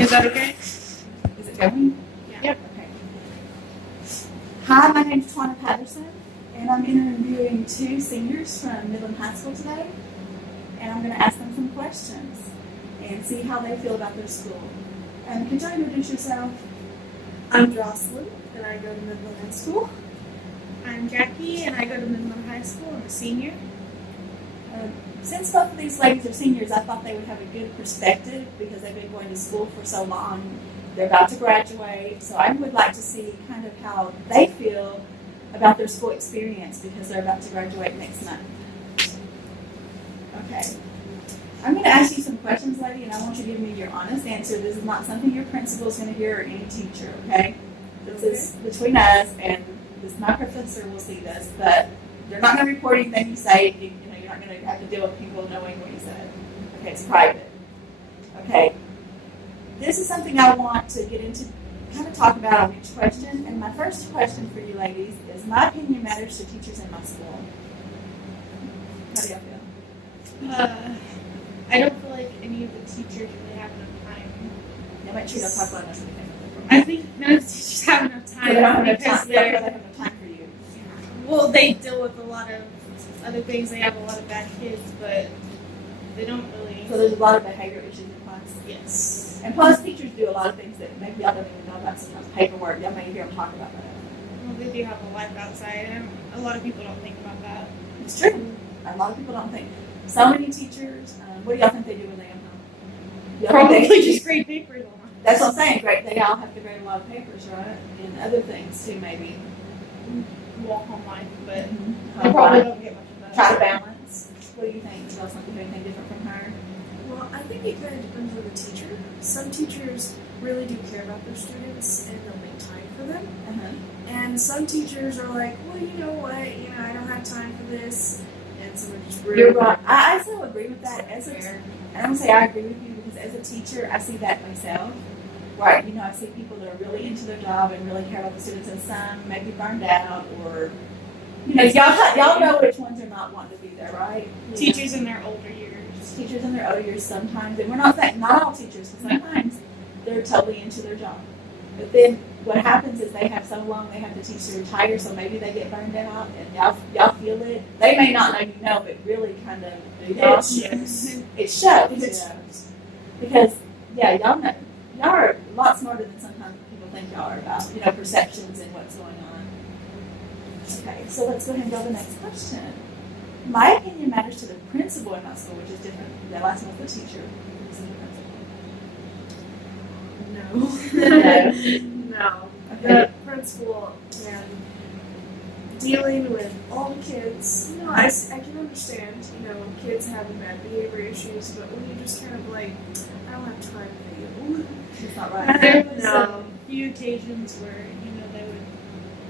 Is that okay? Is it going? Yeah. Yep. Okay. Hi, my name's Twana Patterson, and I'm interviewing two seniors from Midland High School today. And I'm going to ask them some questions and see how they feel about their school. Could you introduce yourself? I'm Jocelyn, and I go to Midland High School. I'm Jackie, and I go to Midland High School. I'm a senior. Since both of these ladies are seniors, I thought they would have a good perspective because they've been going to school for so long. They're about to graduate, so I would like to see kind of how they feel about their school experience because they're about to graduate next month. Okay. I'm going to ask you some questions, lady, and I want you to give me your honest answer. This is not something your principal is going to hear or any teacher, okay? This is between us, and my professor will see this, but they're not going to record anything you say. You're not going to have to deal with people knowing what you said. Okay, it's private. Okay. This is something I want to get into, kind of talk about on each question. And my first question for you ladies is, my opinion matters to teachers in my school. How do y'all feel? I don't feel like any of the teachers really have enough time. Yeah, make sure y'all talk about enough. I think none of the teachers have enough time They don't have enough because time. They don't have enough time for you. well, they deal with a lot of other things. They have a lot of bad kids, but they don't really. So there's a lot of behavior issues in class. Yes. And plus, teachers do a lot of things that maybe y'all don't even know about. Sometimes paperwork. Y'all may hear them talk about that. Well, they do have a life outside, and a lot of people don't think about that. It's true. A lot of people don't think. So many teachers. What do y'all think they do when they come home? Y'all Probably think just grade papers. That's what I'm saying. Great. They all have to grade a lot of papers, right? And other things too, maybe. Walk home life, but Mm-hmm. they probably don't get much of that. Try to balance. What do you think? Does Jocelyn do anything different from her? Well, I think it kind of depends on the teacher. Some teachers really do care about their students, and they'll make time for them. And some teachers are like, well, you know what? I don't have time for this. And some are just really. You're right. I so agree with that. I don't say I agree with you because as a teacher, I see that myself. Right, I see people that are really into their job and really care about the students, and some maybe burned out, or y'all know which ones are not wanting to be there, right? Teachers in their older years. Teachers in their older years sometimes, and we're not saying not all teachers, but sometimes they're totally into their job. But then what happens is they have so long they have to teach to retire, so maybe they get burned out, and y'all feel it. They may not know but really kind of do y'all. It shows. Because y'all know. Y'all are a lot smarter than sometimes people think y'all are about, perceptions and what's going on. Okay, so let's go ahead and go to the next question. My opinion matters to the principal in my school, which is different. The last one was the teacher. This is the principal. No. No. Okay. The principal and dealing with all the kids, I can understand, kids having bad behavior issues, but when you just kind of like, I don't have time for you. It's not right. There was a few occasions where,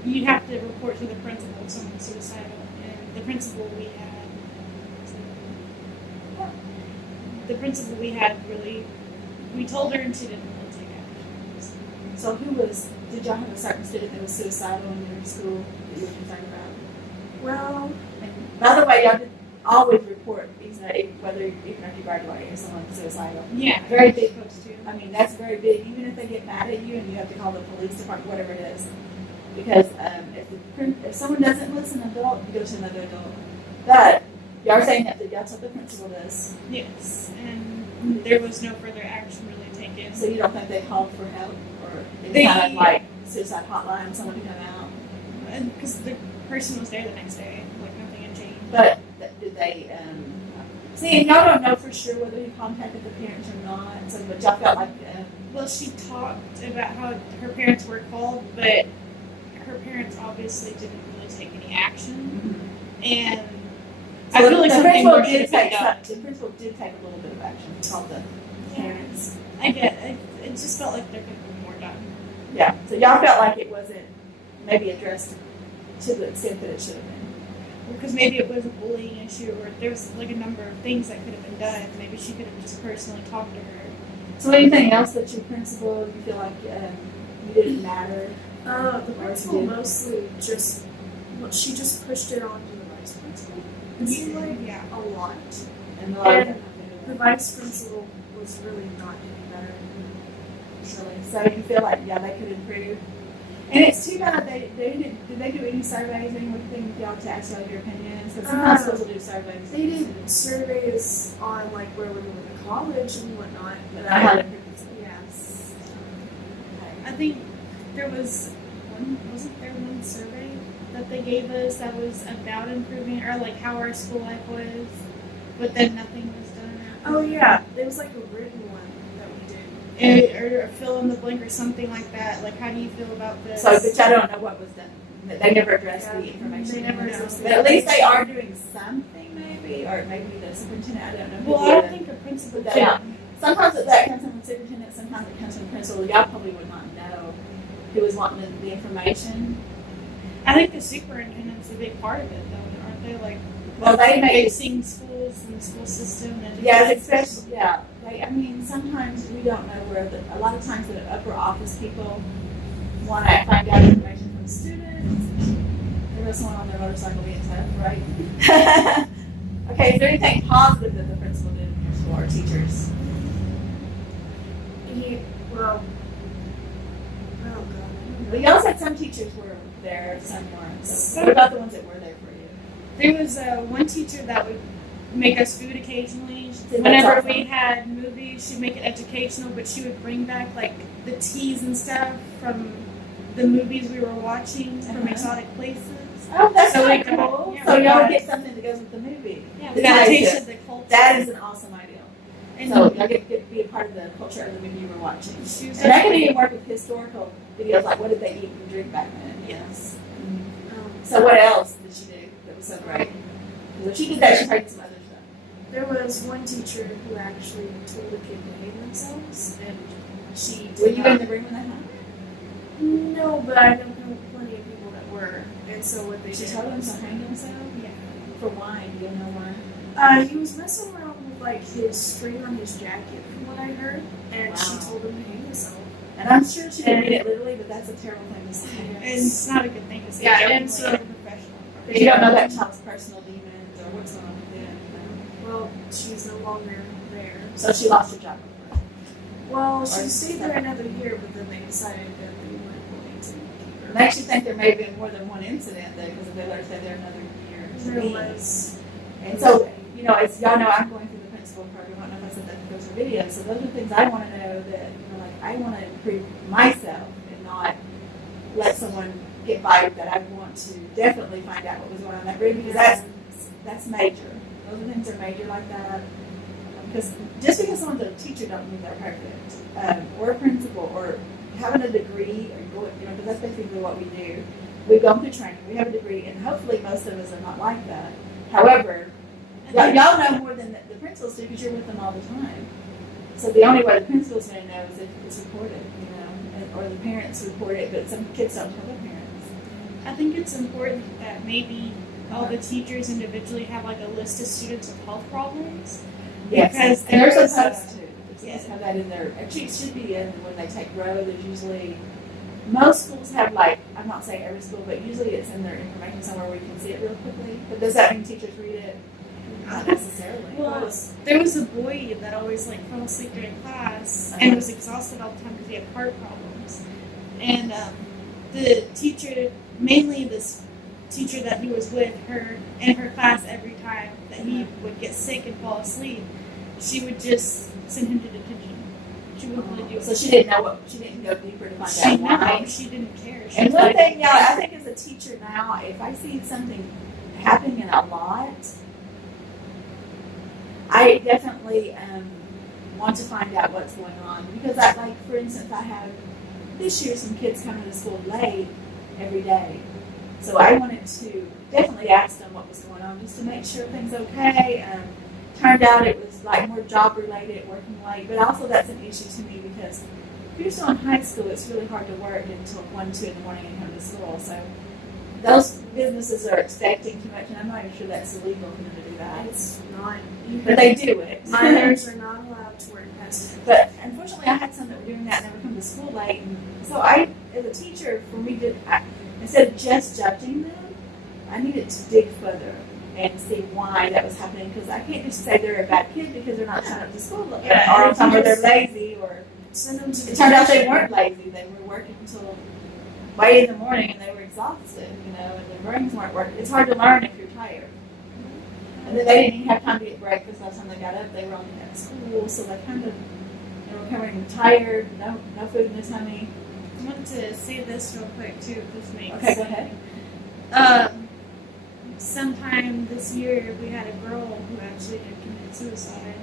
you'd have to report to the principal if someone's suicidal, and the principal we had really, we told her and she didn't really take action. So did y'all have a certain student that was suicidal in your school that you were concerned about? Well, and by the way, y'all did always report, whether even if you graduate or someone's suicidal. Yeah, very big folks too. I mean, that's very big. Even if they get mad at you and you have to call the police department, whatever it is, because if someone doesn't listen, adult, you go to another adult. But y'all are saying that y'all told the principal this. Yes, and there was no further action really taken. So you don't think they called for help or any kind of like suicide hotline, someone to come out? Because the person was there the next day, like nothing had changed. But did they? See, and y'all don't know for sure whether he contacted the parents or not. So, but y'all felt like. Well, she talked about how her parents were called, but her parents obviously didn't really take any action. Mm-hmm. And so I feel like something more should have been done. The principal did take a little bit of action. Called the parents. I get it. It just felt like there could have been more done. Yeah. So y'all felt like it wasn't maybe addressed to the extent that it should have been. Because maybe it was a bullying issue, or there was like a number of things that could have been done. Maybe she could have just personally talked to her. So anything else that your principal, you feel like you didn't matter? The principal mostly she just pushed it on to the vice principal. It seemed like a lot. And the vice principal was really not doing better. Really. So you feel like, yeah, they could improve. And it's too bad did they do any surveys or anything with y'all to ask y'all your opinions? Because sometimes schools will do surveys. They did surveys on like where we're going to college and whatnot. But I had improvements. Yes. I think there wasn't there one survey that they gave us that was about improving or like how our school life was, but then nothing was done. Oh yeah, there was like a written one that we did. Or a fill in the blank or something like that. Like, how do you feel about this? So, but I don't know what was done. They never addressed the information. They never addressed But at least they are doing something, maybe, or maybe the superintendent. I don't know. Well, I don't think a principal that did. out. Sometimes that comes from the superintendent. Sometimes it comes from the principal. Y'all probably would not know who was wanting the information. I think the superintendent's a big part of it, though, aren't they? Like, Well, they make fixing schools and the school system. And yeah, especially yeah. I mean, sometimes we don't know where a lot of times the upper office people want to find out information from students. There was someone on their motorcycle being tough, right? Okay, is there anything positive that the principal did in your school or teachers? Well, oh god. Well, y'all said some teachers were there, some weren't. So what about the ones that were there for you? There was one teacher that would make us food occasionally. That's Whenever awesome. we had movies, she'd make it educational, but she would bring back like the teas and stuff from the movies we were watching from exotic places. Oh, that's So so we got- cool. yeah, So we y'all got- would get something that goes with the movie. Yeah, The we got to taste taste it. the culture. That is an awesome idea. And So y'all get to be a part of the culture of the movie you were watching. she was And that can even work with historical videos, like what did they eat and drink back then? Yes. So what else did she do that was so great? Because if she did that, she probably did some other stuff. There was one teacher who actually told a kid to hang themselves, and she did Were you not- in the room when that happened? No, but I know plenty of people that were, and so what they She did told him was- to hang himself? Yeah. For why? Do you know why? He was messing around with like his string on his jacket, from what I heard, and she Wow. told him to hang himself. And I'm sure she didn't mean it literally, but that's a terrible thing to say. And it's not a good thing to say. Yeah, jokingly and so- as a professional. But you don't know that child's personal demons or what's going on with them. Well, she's no longer there. So she lost her job. Well, she Or- stayed there another year, but then they decided that they weren't going to keep her. Makes you think there may have been more than one incident though, because if they let her stay there another year. There was. And so, you know, as y'all know, I'm going through the principal program. I don't know if I said that in those videos. So those are things I want to know that, you know, like I want to improve myself and not let someone get by that I want to definitely find out what was going on in that room because that's major. Those are things that are major like that. Because just because someone's a teacher don't mean they're perfect. Or a principal or having a degree or going, you know, because that's basically what we do. We've gone through training, we have a degree, and hopefully most of us are not like that. However, y'all know more than the principals do because you're with them all the time. So the only way the principal's going to know is if it's reported, you know, or the parents report it, but some kids don't tell their parents. I think it's important that maybe all the teachers individually have like a list of students with health problems. Yes, Because and they're there's supposed to. They're supposed yeah. to have that in there. Actually, it should be in when they take row. There's usually, most schools have like, I'm not saying every school, but usually it's in their information somewhere where you can see it real quickly. But does that mean teachers read it? Not necessarily. Well, there was a boy that always like fell asleep during class and was exhausted all the time because he had heart problems. And the teacher, mainly this teacher that he was with, her in her class every time that he would get sick and fall asleep, she would just send him to detention. She wouldn't really do it. So she didn't know what, she didn't go deeper to find out why. No, she didn't care. She And was one like, thing, yeah, I think as a teacher now, if I see something happening a lot, I definitely want to find out what's going on. Because I, like, for instance, I have this year some kids coming to school late every day. So I wanted to definitely ask them what was going on just to make sure things okay. Turned out it was like more job related, working late, but also that's an issue to me because if you're still in high school, it's really hard to work until 1, 2 in the morning and come to school. So those businesses are expecting too much, and I'm not even sure that's illegal for them to do that. It's not. But they do it. Minors are not allowed to work past 10. But unfortunately, I had some that were doing that and they would come to school late. And so I, as a teacher, for me to, instead of just judging them, I needed to dig further and see why that was happening. Because I can't just say they're a bad kid because they're not showing up to school Yeah, or time or they're lazy or Send them to. It turned out they weren't lazy. They were working until way in the morning, and they were exhausted, and their brains weren't working. It's hard to learn if you're tired. And then they didn't even have time to get breakfast. By the time they got up, they were on at school, so they were coming tired, no food in their tummy. I want to say this real quick too. This makes Okay, go ahead. Sometime this year, we had a girl who actually did commit suicide,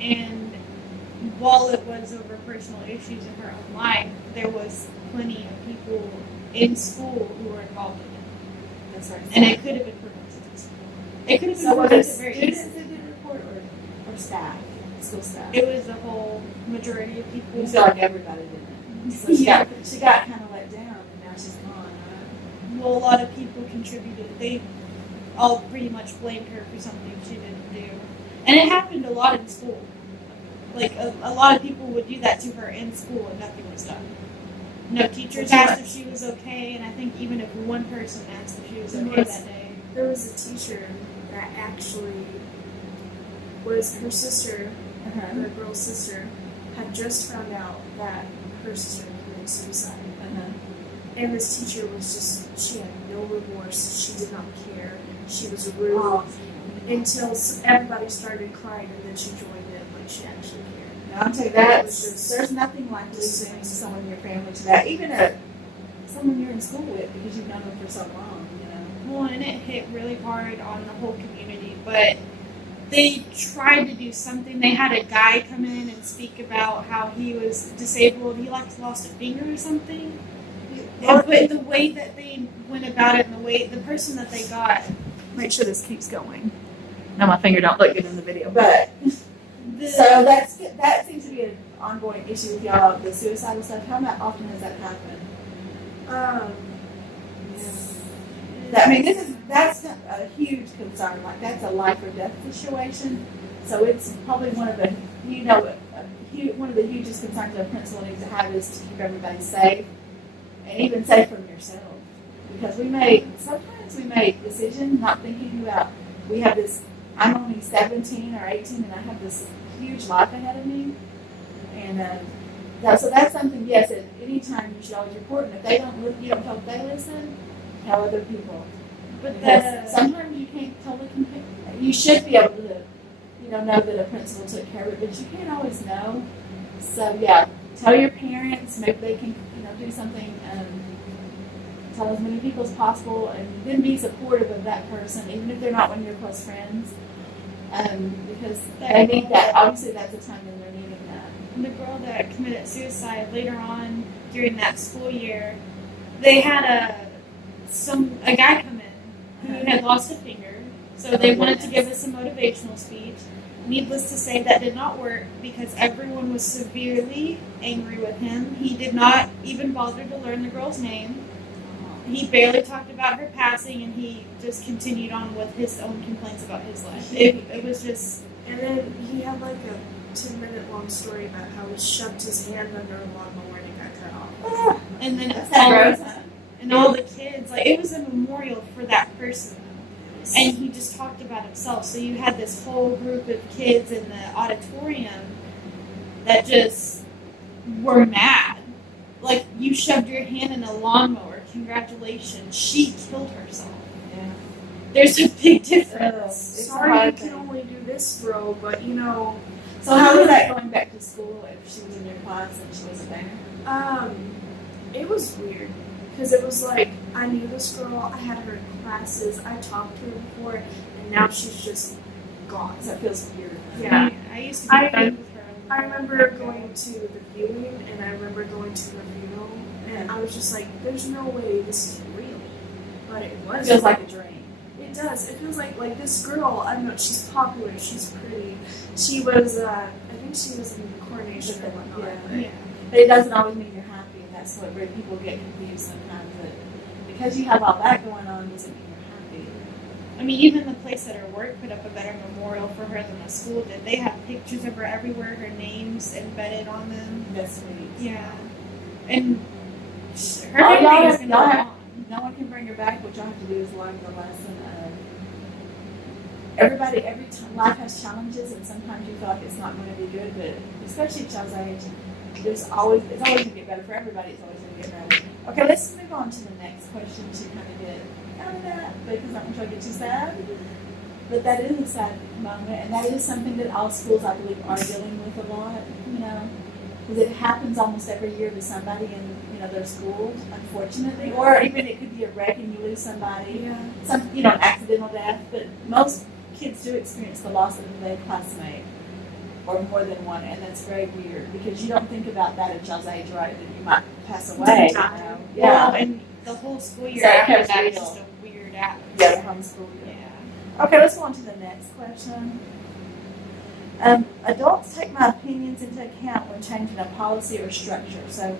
and while it was over personal issues in her own life, there was plenty of people in school who were involved in it. That's right. And it could have been prevented. It could have been So was prevented it very students easily. that did the report or staff, school staff? It was the whole majority of people. You feel like everybody did it. So she got kind of let down, and now she's gone, right? Well, a lot of people contributed. They all pretty much blamed her for something she didn't do. And it happened a lot in school. Like, a lot of people would do that to her in school and nothing was done. No teachers asked if she was okay, and I think even if one person asked if she was okay that day. There was a teacher that actually was her sister, the girl's sister, had just found out that her sister committed suicide. And this teacher was she had no remorse. She did not care. She was rude until everybody started crying, and then she joined in like she actually cared. Now, I'll tell you that there's nothing like losing someone in your family to that, even someone you're in school with because you've known them for so long. Well, and it hit really hard on the whole community, but they tried to do something. They had a guy come in and speak about how he was disabled. He lost a finger or something. But the way that they went about it, and the person that they got. Make sure this keeps going. No, my finger don't look good in the video, but so that seems to be an ongoing issue with y'all. The suicidal stuff. How often has that happened? That's a huge concern. Like that's a life or death situation. So it's probably one of the one of the hugest concerns a principal needs to have is to keep everybody safe, and even safe from yourself. Because sometimes we make decisions not thinking about, we have this, I'm only 17 or 18 and I have this huge life ahead of me. And so that's something, yes, at any time you should always report. And if they don't, you don't tell if they listen, tell other people. But sometimes you can't totally compare. You should be able to, know that a principal took care of it, but you can't always know. So yeah, tell your parents, maybe they can, do something, tell as many people as possible, and then be supportive of that person, even if they're not one of your close friends, because they need that. Obviously, that's the time when they're needing that. The girl that committed suicide later on during that school year, they had a guy come in who had lost a finger, so they wanted to give us a motivational speech. Needless to say, that did not work because everyone was severely angry with him. He did not even bother to learn the girl's name. He barely talked about her passing, and he just continued on with his own complaints about his life. It was just... And then he had like a 10-minute long story about how he shoved his hand under a lawnmower and it got cut off. And then That's all the kids, like, it was a memorial for that person. And he just talked about himself. So you had this whole group of kids in the auditorium that just were mad. Like, you shoved your hand in a lawnmower. Congratulations. She killed herself. Yeah. There's a big difference. Sorry you can only do this, bro, but So how was that going back to school if she was in your class and she wasn't there? It was weird. Because it was like, I knew this girl, I had her in classes, I talked to her before, and now she's just gone. So it feels weird. Yeah. I used to be friends with her. I remember going to the viewing, and I remember going to her funeral, and I was just like, there's no way this is real. But it was. It feels like a dream. It does. It feels like this girl, I don't know, she's popular, she's pretty. She was, I think she was in the coronation or whatnot. Yeah. But it doesn't always mean you're happy, and that's where people get confused sometimes. That because you have all that going on doesn't mean you're happy. I mean, even the place at her work put up a better memorial for her than the school did. They have pictures of her everywhere, her name's embedded on them. That's sweet. Yeah. And her Y'all family's going to go have- on. No one can bring her back. What y'all have to do is learn the lesson of every time life has challenges, and sometimes you feel like it's not going to be good, but especially at y'all's age, it's always going to get better for everybody. It's always going to get better. Okay, let's move on to the next question to kind of get out of that, because I'm trying to get too sad. But that is a sad moment, and that is something that all schools, I believe, are dealing with a lot, because it happens almost every year to somebody in, their schools, unfortunately, or even it could be a wreck and you lose somebody, some, an accidental death, but most kids do experience the loss of a classmate, or more than one, and that's very weird, because you don't think about that at y'all's age, right, that you might pass away, Yeah. Well, and the whole school year after that is just a weird atmosphere. Yeah, the homeschool year. Yeah. Okay, let's go on to the next question. Adults take my opinions into account when changing a policy or structure. So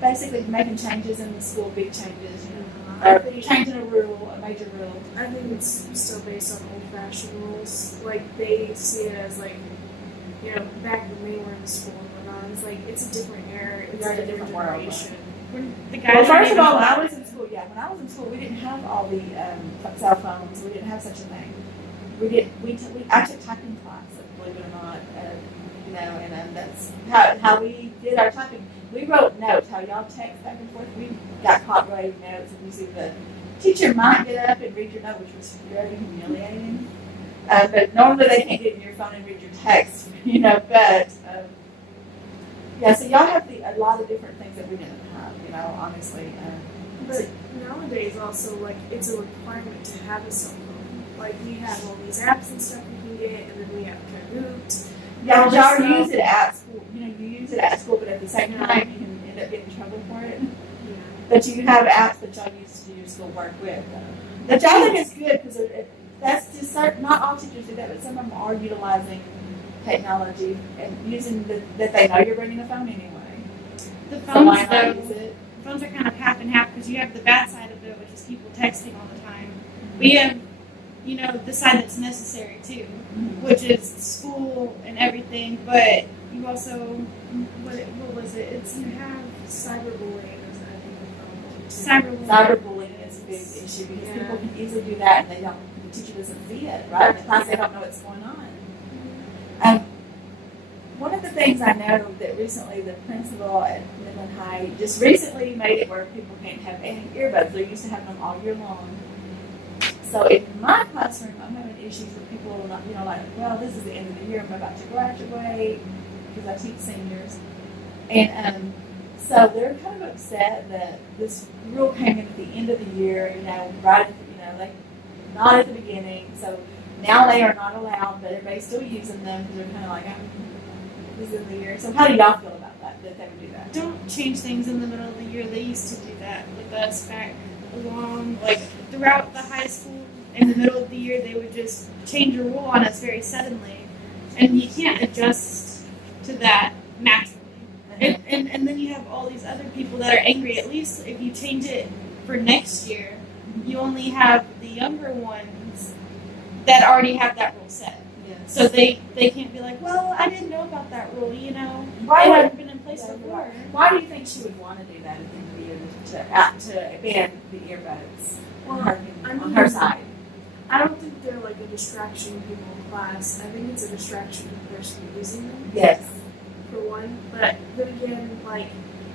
basically making changes in the school, big changes, or changing a rule, a major rule. I think it's still based on old-fashioned rules. Like, they see it as, like, back when they were in school and whatnot, it's like, it's a different era, it's a different generation. Well, first of all, when I was in school, we didn't have all the cell phones. We didn't have such a thing. I took typing class, believe it or not, and that's how we did our typing. We wrote notes. How y'all text back and forth. We got caught writing notes, and you see the teacher might get up and read your note, which was very humiliating. But normally they can't get in your phone and read your text, But yeah, so y'all have a lot of different things that we didn't have, honestly. But nowadays also, like, it's a requirement to have a cell phone. Like, we have all these apps and stuff we can get, and then we have Kahoot. Yeah, but y'all use it at school. You use it at school, but at the same time, you can end up getting in trouble for it. Yeah. But you have apps that y'all use to do your schoolwork with. Which I think is good, because that's just not all teachers do that, but some of them are utilizing technology and using that they know you're bringing a phone anyway. The So phones, why not though, use it? phones are kind of half and half, because you have the bad side of it, which is people texting all the time. We have, the side that's necessary too, which is school and everything. But you also, what was it? You have Cyberbullying is, I think, a problem. cyberbullying. Cyberbullying is a big issue, because people can easily do that, and the teacher doesn't see it, right? In the class, they don't know what's going on. One of the things I know that recently the principal at Midland High just recently made it where people can't have any earbuds. They're used to having them all year long. So in my classroom, I'm having issues with people, like, well, this is the end of the year, I'm about to graduate, because I teach seniors. And so they're kind of upset that this rule came in at the end of the year, right at not at the beginning. So now they are not allowed, but everybody's still using them, because they're kind of like, this is the year. So how do y'all feel about that they would do that? Don't change things in the middle of the year. They used to do that with us back along, throughout the high school. In the middle of the year, they would just change a rule on us very suddenly, and you can't adjust to that naturally. And then you have all these other people that are angry. At least if you change it for next year, you only have the younger ones that already have that rule set. Yes. So they can't be like, well, I didn't know about that rule, Why it would- hadn't been in place before. Why do you think she would want to do that at the end of the year, to ban the earbuds on her side? I don't think they're like a distraction to people in class. I think it's a distraction to the person using them. Yes. For one, but then again, like,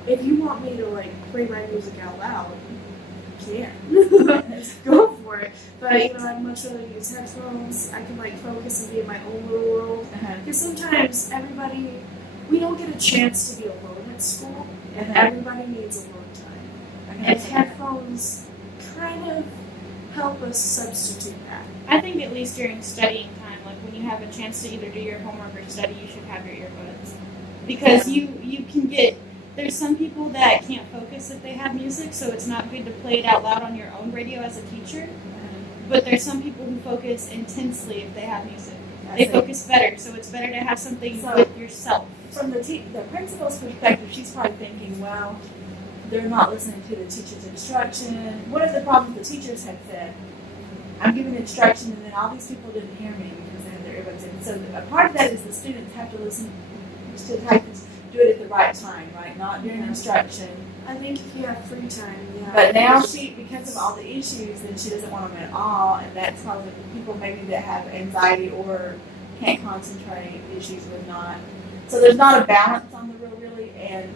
if you want me to play my music out loud, you can. Go for it. But I'd much rather use headphones. I can focus and be in my own little world. Because sometimes we don't get a chance to be alone at school, and everybody needs alone time. And headphones kind of help us substitute that. I think at least during studying time, when you have a chance to either do your homework or study, you should have your earbuds. Because you can get, there's some people that can't focus if they have music, so it's not good to play it out loud on your own radio as a teacher. But there's some people who focus intensely if they have music. They focus better, so it's better to have something with yourself. From the principal's perspective, she's probably thinking, well, they're not listening to the teacher's instruction. One of the problems the teachers had said, I'm giving instruction, and then all these people didn't hear me because they had their earbuds in. So a part of that is the students have to listen to do it at the right time, right? Not during instruction. I think if you have free time, yeah. But now because of all the issues, then she doesn't want them at all, and that's causing people maybe that have anxiety or can't concentrate issues with not. So there's not a balance on the rule really, and And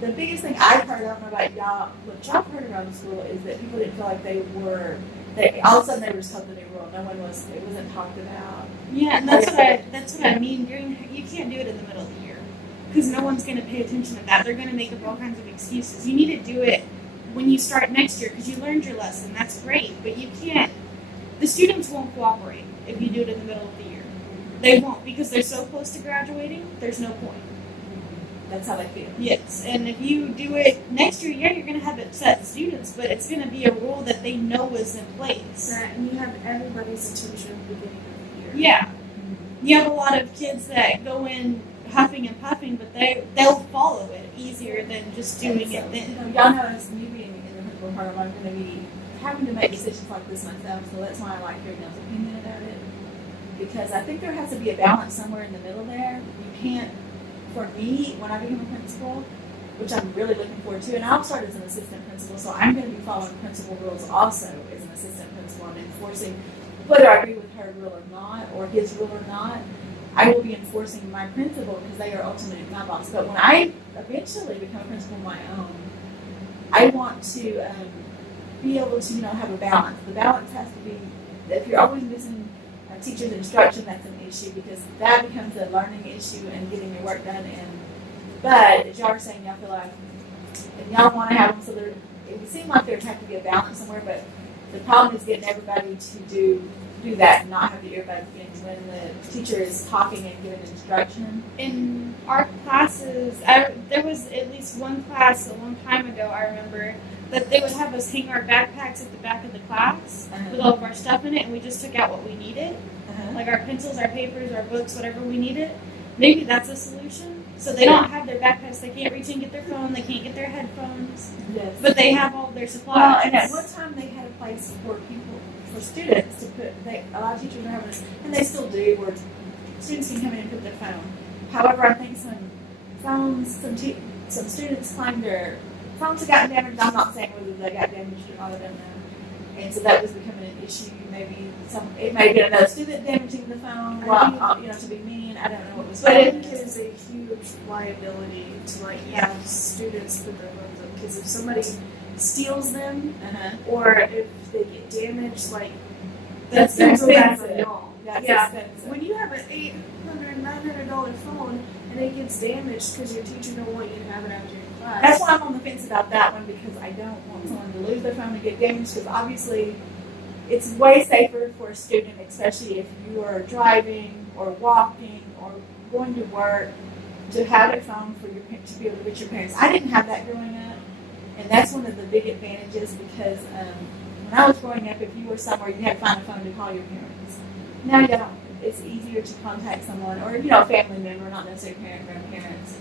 the biggest thing I've heard, I don't know about y'all, what y'all heard around the school is that people didn't feel like they all of a sudden they were just told the new rule. It wasn't talked about. Yeah, and that's what I mean. You can't do it in the middle of the year because no one's going to pay attention to that. They're going to make up all kinds of excuses. You need to do it when you start next year because you learned your lesson. That's great, but you can't. The students won't cooperate if you do it in the middle of the year. They won't because they're so close to graduating. There's no point. That's how they feel. Yes, and if you do it next year, yeah, you're going to have upset students, but it's going to be a rule that they know is in place. Right, and you have everybody's attention at the beginning of the year. Yeah. You have a lot of kids that go in huffing and puffing, but they'll follow it easier than just doing it then. Y'all know as me being in the principal department, I'm going to be having to make decisions like this myself, so that's why I like hearing y'all's opinion about it. Because I think there has to be a balance somewhere in the middle there. You can't. For me, when I became a principal, which I'm really looking forward to, and I'll start as an assistant principal, so I'm going to be following principal rules also as an assistant principal and enforcing, whether I agree with her rule or not, or his rule or not, I will be enforcing my principal because they are ultimately my boss. But when I eventually become a principal of my own, I want to be able to, have a balance. The balance has to be, if you're always missing a teacher's instruction, that's an issue because that becomes a learning issue and getting your work done. But as y'all are saying, y'all feel like, and y'all want to have them so there, it would seem like there'd have to be a balance somewhere, but the problem is getting everybody to do that and not have the earbuds in when the teacher is talking and giving instruction. In our classes, there was at least one class a long time ago, I remember, that they would have us hang our backpacks at the back of the class with all of our stuff in it, and we just took out what we needed, like our pencils, our papers, our books, whatever we needed. Maybe that's a solution. So they don't have their backpacks, they can't reach and get their phone, they can't get their headphones, but they have all their supplies. Well, and at one time they had a place for students to put, a lot of teachers are having, and they still do, where students can come in and put their phone. However, I think some students claim their phones have gotten damaged. I'm not saying whether they got damaged or not, I don't know. And so that was becoming an issue. Maybe it may be another student damaging the phone, to be mean. I don't know what was But going on. it is a huge liability to have students put their phones up because if somebody steals them or if they get damaged, That's expensive. That's expensive. When you have an $800, $900 phone and it gets damaged because your teacher don't want you to have it after your class. That's why I'm on the fence about that one because I don't want someone to lose their phone and get damaged because obviously it's way safer for a student, especially if you are driving or walking or going to work, to have a phone to be able to reach your parents. I didn't have that growing up, and that's one of the big advantages because when I was growing up, if you were somewhere, you had to find a phone to call your parents. Now you don't. It's easier to contact someone or a family member, not necessarily parent, grandparents,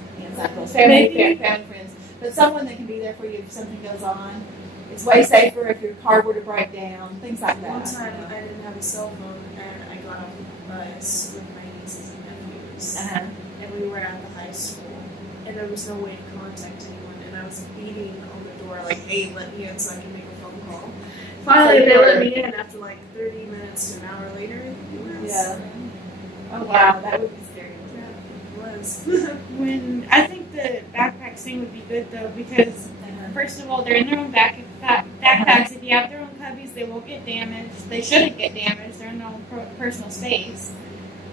family friends, but someone that can be there for you if something goes on. It's way safer if your car were to break down, things like that. One time I didn't have a cell phone and I got off the bus with my nieces and nephews. And we were at the high school and there was no way to contact anyone and I was beating on the door hey, let me in so I can make a phone call. Finally they let me in after 30 minutes to an hour later. Yeah. Oh wow, that would be scary. Yeah, it was. When I think the backpack thing would be good though because first of all, they're in their own backpacks. If you have their own cubbies, they won't get damaged. They shouldn't get damaged. They're in their own personal space.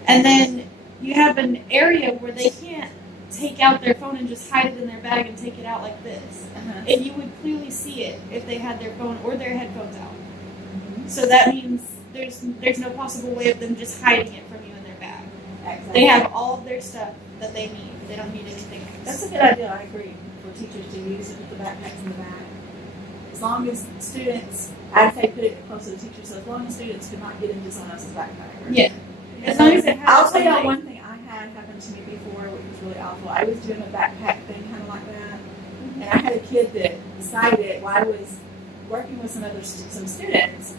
And then you have an area where they can't take out their phone and just hide it in their bag and take it out like this. And you would clearly see it if they had their phone or their headphones out. So that means there's no possible way of them just hiding it from you in their bag. Exactly. They have all of their stuff that they need. They don't need anything else. That's a good idea. I agree. For teachers to use it with the backpacks in the back. As long as students, I'd say put it close to the teacher, so as long as students could not get into someone else's backpack. Yeah. As long as it has I'll tell y'all one thing I had happen to me before, which was really awful. I was doing a backpack thing kind of like that, and I had a kid that decided while I was working with some students,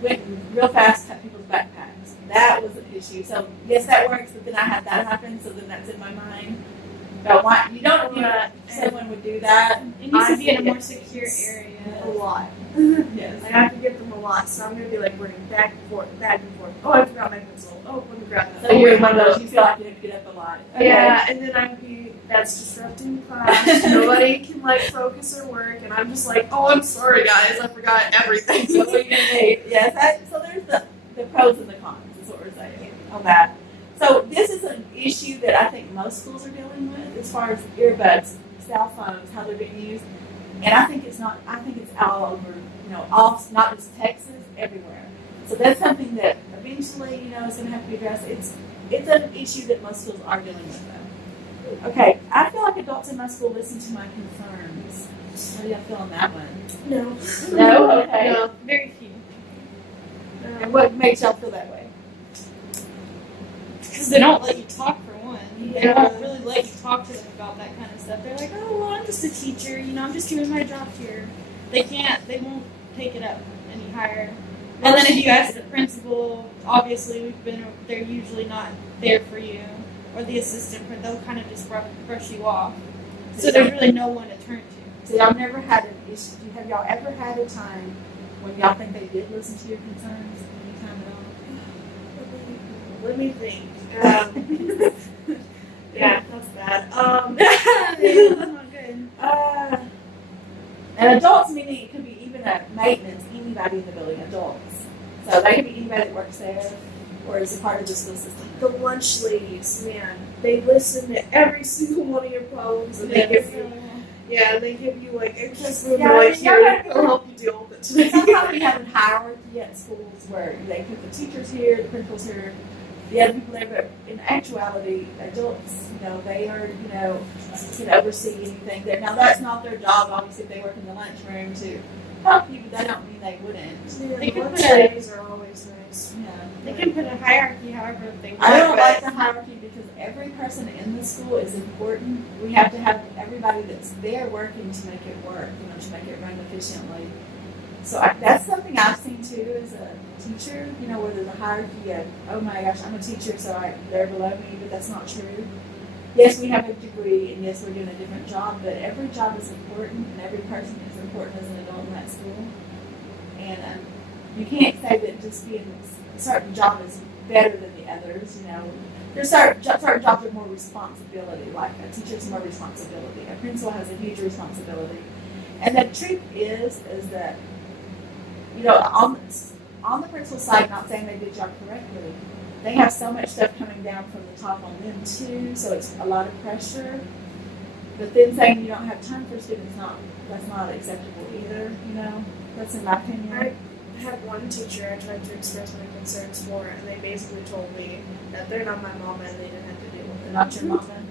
went real fast cut people's backpacks. That was an issue. So yes, that works, but then I had that happen, so then that's in my mind. But why you don't want someone would do that. It needs to be in a more secure area. A lot. Yes. I have to get them a lot, so I'm going to be running back and forth, back and forth. Oh, I forgot my pencil. Oh, let me grab that. So you're one of those, you feel like you have to get up a lot. Yeah, and then I'd be that's disrupting class. Nobody can like focus or work, and I'm just like, oh, I'm sorry guys, I forgot everything. So what are you gonna do? Yes, so there's the pros and the cons, is what we're saying on that. So this is an issue that I think most schools are dealing with as far as earbuds, cell phones, how they're being used. And I think it's all over, all, not just Texas, everywhere. So that's something that eventually, is going to have to be addressed. It's an issue that most schools are dealing with, though. Okay, I feel like adults in my school listen to my concerns. How do y'all feel on that one? No. No? Okay. No, very few. And what makes y'all feel that way? Because they don't let you talk for one. They Yeah. won't really let you talk to them about that kind of stuff. They're like, oh, well, I'm just a teacher. I'm just doing my job here. They won't take it up any higher. And then if you ask the principal, obviously they're usually not there for you, or the assistant, but they'll kind of just brush you off. So there's really no one to turn to. So y'all never had an issue. Have y'all ever had a time when y'all think they did listen to your concerns anytime at all? Let me think. Yeah, that's bad. That's not good. And adults, meaning it could be even at maintenance, anybody in the building, adults. So they could be anybody that works there or is a part of the school system. The lunch ladies, man, they listen to every single one of your problems, and they give you like interest room. Yeah, They're like, yeah, here, yeah. we'll help you deal with it today. Sometimes we have a hierarchy at schools where they put the teachers here, the principals here, the other people there, but in actuality, adults, they are, can oversee anything there. Now, that's not their job, obviously, if they work in the lunchroom to help you, but that don't mean they wouldn't. Yeah, They the could lunch put a- ladies are always nice. Yeah. They can put a hierarchy however if they want. I don't but like the hierarchy because every person in the school is important. We have to have everybody that's there working to make it work, to make it run efficiently. So that's something I've seen too as a teacher, where there's a hierarchy of, oh my gosh, I'm a teacher, so they're below me, but that's not true. Yes, we have a degree, and yes, we're doing a different job, but every job is important, and every person is important as an adult in that school. And you can't say that just being a certain job is better than the others, There's certain jobs are more responsibility, like a teacher's more responsibility. A principal has a huge responsibility. And the truth is that, on the principal side, not saying they did job correctly, they have so much stuff coming down from the top on them too, so it's a lot of pressure. But then saying you don't have time for students, that's not acceptable either, That's in my opinion. I had one teacher I tried to express my concerns for, and they basically told me that they're not my mama and they didn't have to deal with it. Not your mama.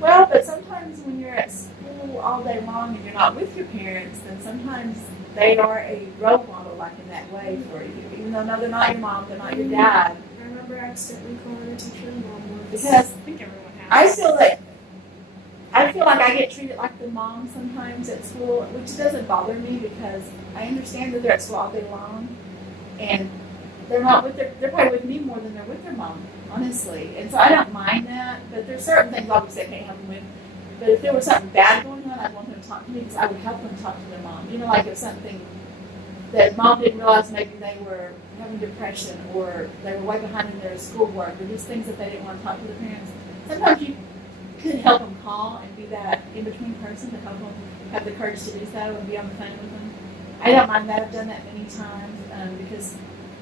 Well, but sometimes when you're at school all day long and you're not with your parents, then sometimes they are a role model, like in that way for you. Even though, no, they're not your mom, they're not your dad. I remember accidentally calling a teacher mom once. Because I think everyone has. I feel like I get treated like the mom sometimes at school, which doesn't bother me because I understand that they're at school all day long and they're probably with me more than they're with their mom, honestly. And so I don't mind that, but there's certain things obviously I can't help them with. But if there was something bad going on, I'd want them to talk to me because I would help them talk to their mom. Like if something that mom didn't realize, maybe they were having depression or they were way behind in their schoolwork or just things that they didn't want to talk to the parents. Sometimes you could help them call and be that in-between person to help them have the courage to do so and be on the phone with them. I don't mind that. I've done that many times because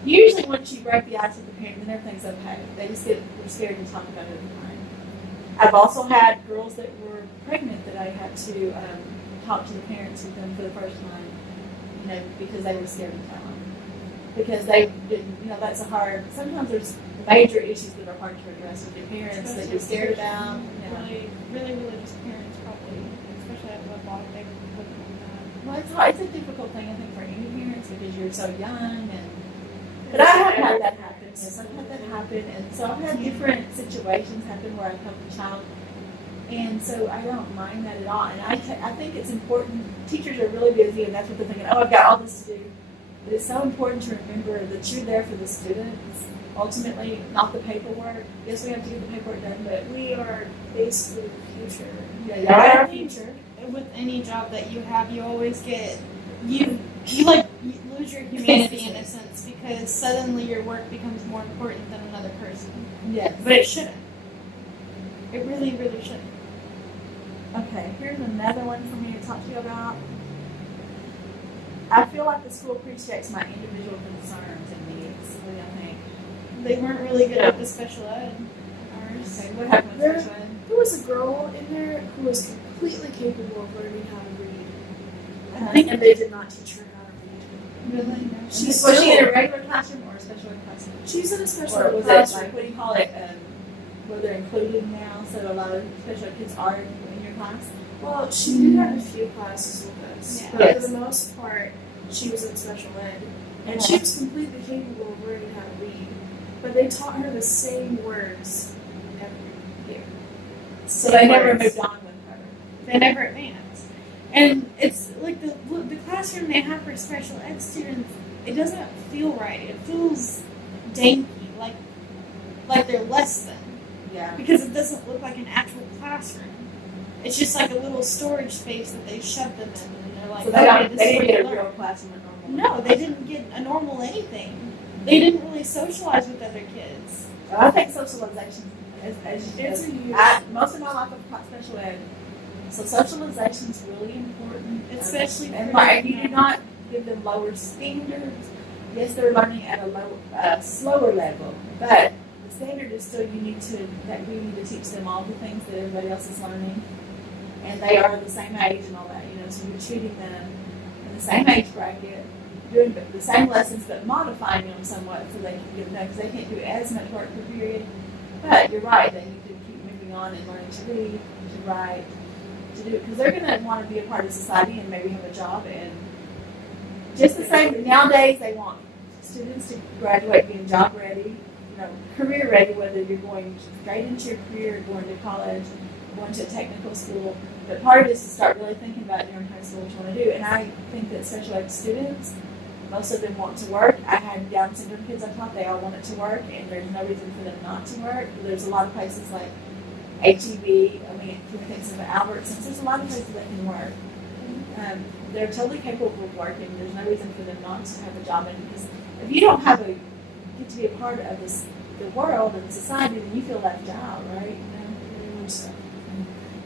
usually once you break the ice with the parent, then everything's okay. They just get scared to talk about it at the time. I've also had girls that were pregnant that I had to talk to the parents with them for the first time, because they were scared to tell them. Because they didn't, that's a hard, sometimes there's major issues that are hard to address with your parents that you're scared about. Really, really religious parents probably, especially at the bottom, they would Well, it's hard. It's a difficult thing, I think, for any parents because you're so young. But I have had that happen. Yes, I've had that happen. And so I've had different situations happen where I've helped a child. And so I don't mind that at all. And I think it's important. Teachers are really busy, and that's what they're thinking, oh, I've got all this to do. But it's so important to remember that you're there for the students. Ultimately, not the paperwork. Yes, we have to get the paperwork done, but We are basically the future. yeah, y'all are our future. with any job that you have, you always get you lose your humanity in a sense because suddenly your work becomes more important than another person. Yes. But it shouldn't. It really, really shouldn't. Okay, here's another one for me to talk to you about. I feel like the school appreciates my individual concerns and needs. What do you think? They weren't really good at the special ed. Ours. Okay, what happened with special ed? There was a girl in there who was completely capable of learning how to read, and they did not teach her how to read. Really? Was she in a regular classroom or a special ed classroom? She's in a special Or ed was it classroom. like, what do you call it, where they're included now, so a lot of special ed kids are in your class? Well, she did have a few classes with us, Yeah. but Yes. for the most part, she was in special ed, and she was completely capable of learning how to read. But they taught her the same words every year. So they never words. moved on with her. They never advanced. And it's like the classroom they have for special ed students, it doesn't feel right. It feels danky, like they're less than. Yeah. Because it doesn't look like an actual classroom. It's just like a little storage space that they shove them in, and they're like, So okay, they this is didn't what get you a learn. real classroom at normal. No, they didn't get a normal anything. They didn't really socialize with other kids. I think socialization It's a huge. most of my life I've taught special ed. So socialization is really important, Especially and for like, you do not give them lower standards. Yes, they're learning at a slower level, but the standard is still we need to teach them all the things that everybody else is learning, and they are the same age and all that. So you're treating them in the same age bracket, doing the same lessons but modifying them somewhat so they can get them because they can't do as much work per period. But you're right, they need to keep moving on and learning to read, to write, to do it because they're going to want to be a part of society and maybe have a job. And just the same, nowadays they want students to graduate being job ready, career ready, whether you're going straight into your career, going to college, going to a technical school. But part of it is to start really thinking about during high school what you want to do. And I think that special ed students, most of them want to work. I had Down syndrome kids I taught, they all wanted to work, and there's no reason for them not to work. There's a lot of places like HEB, things about Albertsons, there's a lot of places that can work. They're totally capable of working. There's no reason for them not to have a job in because if you don't get to be a part of the world and society, then you feel left out, right? So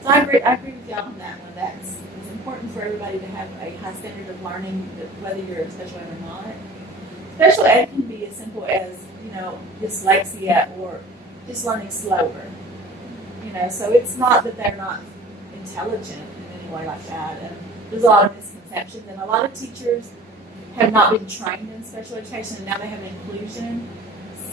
I agree with y'all on that one. It's important for everybody to have a high standard of learning, whether you're a special ed or not. Special ed can be as simple as, dyslexia or just learning slower. So it's not that they're not intelligent in any way like that. And there's a lot of misconceptions, and a lot of teachers have not been trained in special education, and now they have inclusion.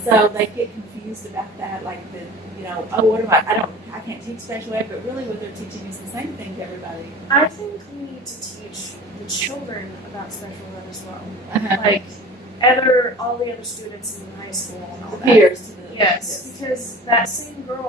So they get confused about that, like what am I can't teach special ed, but really what they're teaching is the same thing to everybody. I think we need to teach the children about special ed as well. Uh-huh. Like all the other students in high school and all that. Peers to the Yes, because that same girl